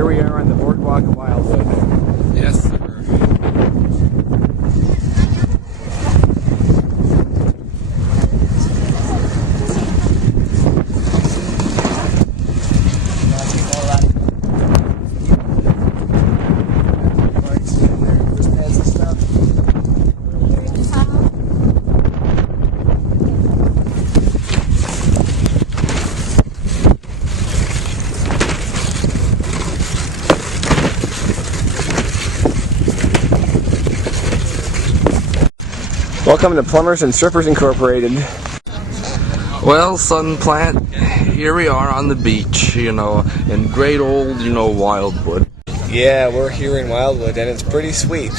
Here we are on the boardwalk of Wildwood. Yes, sir. Welcome to Plumbers and Strippers Incorporated. Well, Suddenplant, here we are on the beach, in great old, Wildwood. Yeah, we're here in Wildwood and it's pretty sweet.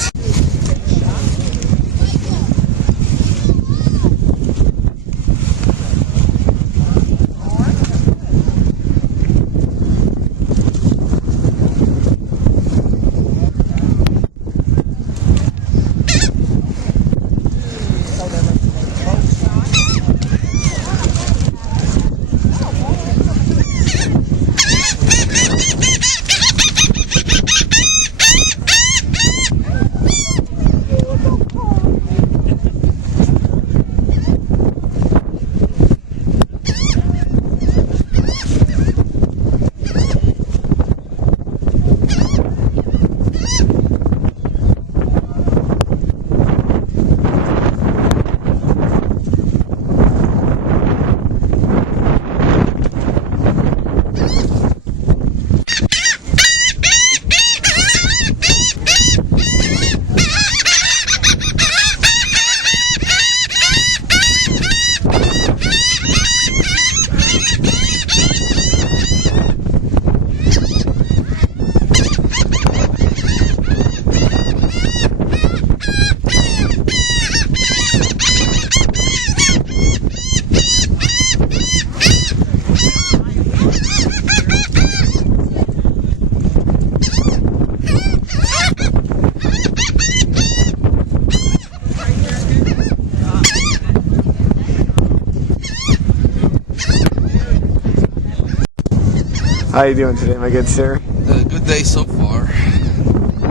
How you doing today, my good sir? Good day so far.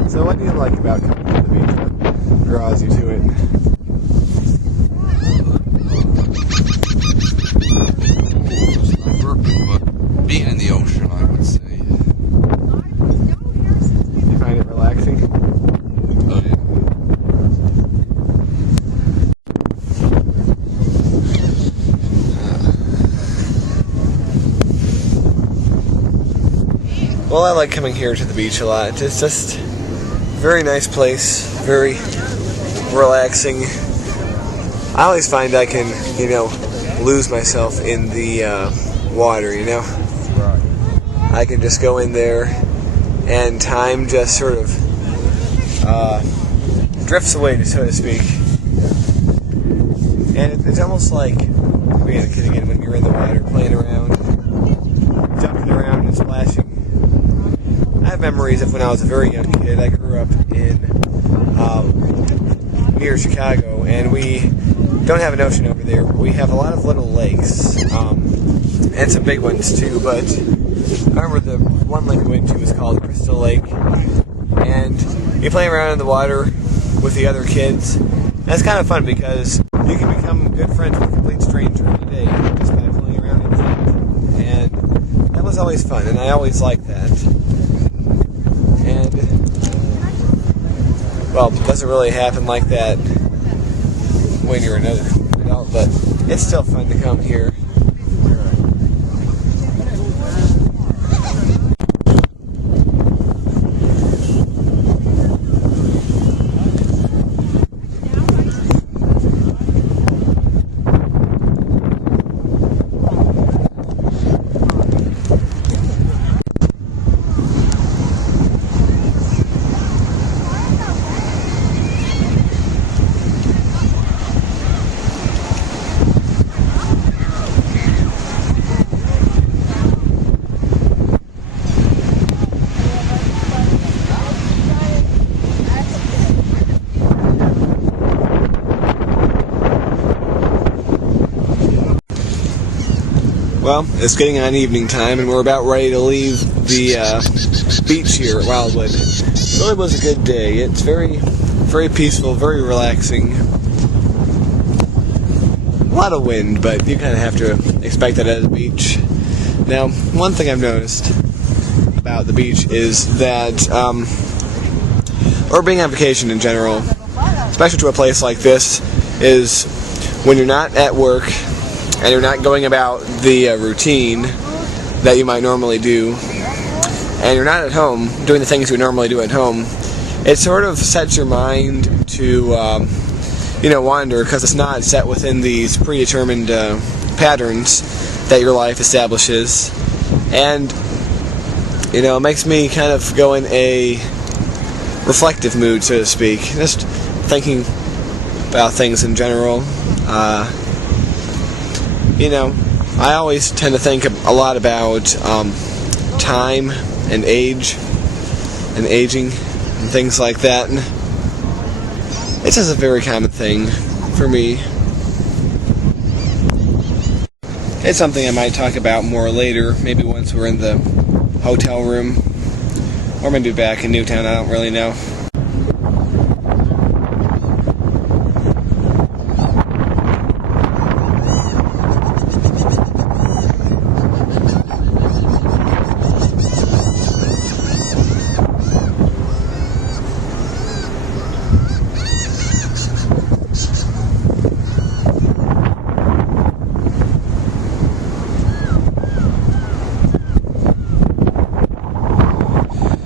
So what do you like about coming to the beach? What draws you to it? It's not burping, but being in the ocean, I would say. You find it relaxing? Oh, yeah. Well, I like coming here to the beach a lot. It's just a very nice place, very relaxing. I always find I can, lose myself in the water, I can just go in there and time just sort of drifts away, so to speak. And it's almost like being a kid again when you're in the water, playing around, jumping around and splashing. I have memories of when I was a very young kid. I grew up in near Chicago, and we don't have an ocean over there, but we have a lot of little lakes, and some big ones too. But I remember the one lake we went to was called Crystal Lake, and you play around in the water with the other kids. And it's kind of fun because you can become good friends with a complete stranger in a day just by playing around in it. And that was always fun, and I always liked that. And, well, it doesn't really happen like that when you're another adult, but it's still fun to come here. Well, it's getting on evening time, and we're about ready to leave the beach here at Wildwood. It really was a good day. It's very, very peaceful, very relaxing. A lot of wind, but you kind of have to expect that at a beach. Now, one thing I've noticed about the beach is that, or being on vacation in general, especially to a place like this, is when you're not at work and you're not going about the routine that you might normally do, and you're not at home doing the things you would normally do at home, it sort of sets your mind to wander, because it's not set within these predetermined patterns that your life establishes. And it makes me kind of go in a reflective mood, so to speak, just thinking about things in general. I always tend to think a lot about time and age and aging and things like that. And it's just a very common thing for me. It's something I might talk about more later, maybe once we're in the hotel room, or maybe back in Newtown, I don't really know.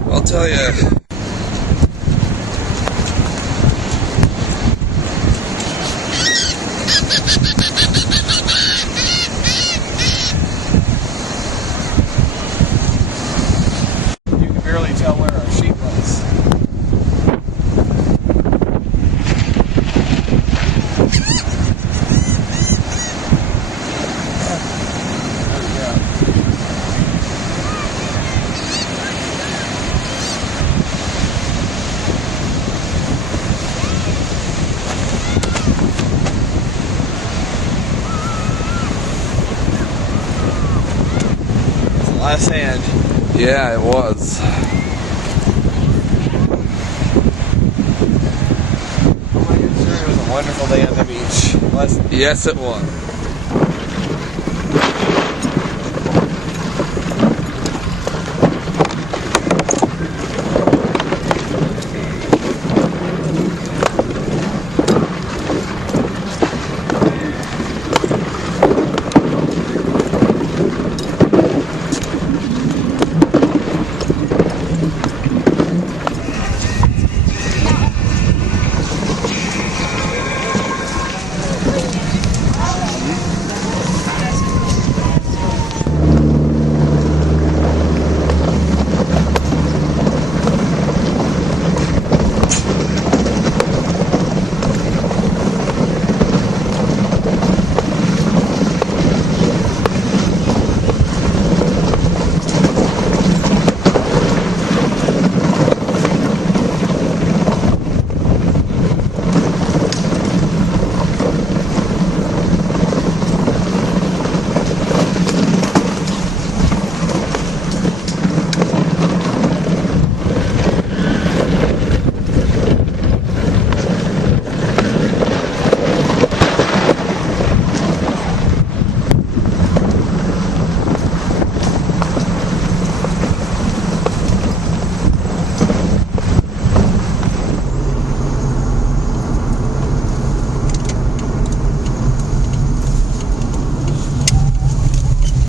I'll tell you. You can barely tell where our sheep was. A lot of sand. Yeah, it was. Oh my goodness, it was a wonderful day on the beach. Yes, it was.